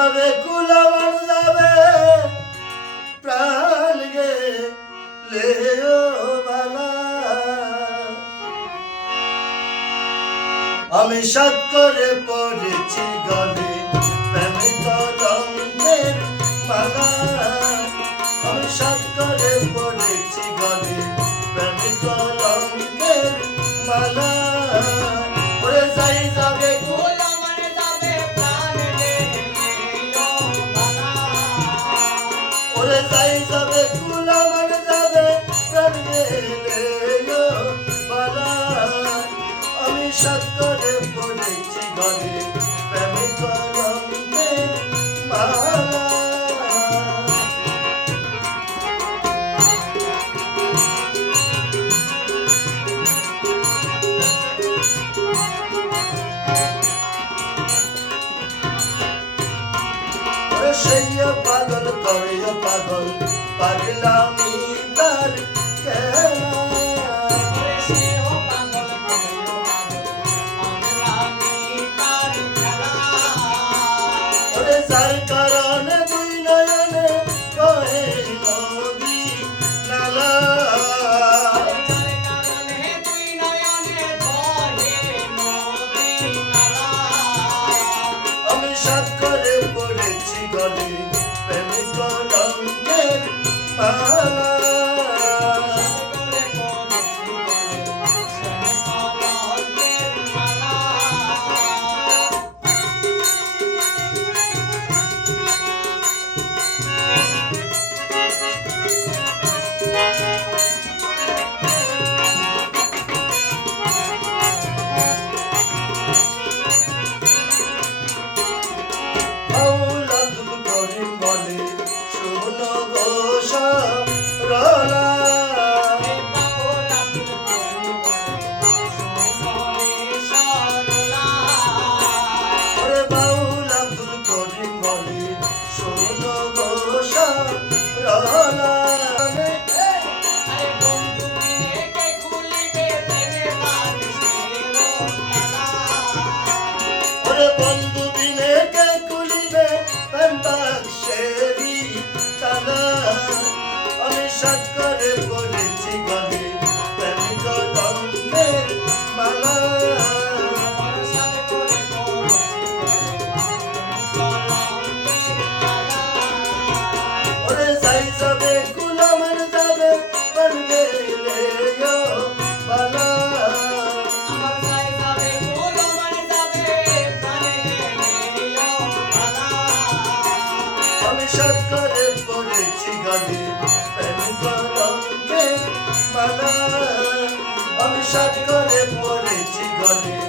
যাবে কুল আমার যাবে প্রাণ গেলে ও বালা আমি সাত করে পড়েছি গলে প্রেমে কলঙ্কের মালা আমি সাত করে পড়েছি গলে প্রেমে কলঙ্কের মালা ওরে যাই যাবে কুল আমার যাবে প্রাণ গেলে ও বালা ওরে যাই যাবে কুল আমার যাবে প্রাণ গেলে ও বালা আমি সাত করে পড়েছি গলে প্রেমে কলঙ্কের মালা সেই পাগল করে পাগল পাগলামি তার খেলা ওরে যার কারণে দুই নয়নে কহে নদী নালা আমি সাত করে পড়েছি গলে প্রেমে কলঙ্কের মালা বন্ধু বিনে কে খুলিবে বাক্সেরি তালা আমি সাত করে পড়েছি গলে প্রেমে কলঙ্কের মালা ওরে যাই যাবে কুল আমার যাবে প্রাণ গেলে ও বালা আমি সাত করে পড়েছি গলে প্রেমে কলঙ্কের মালা আমি সাত করে পড়েছি গলে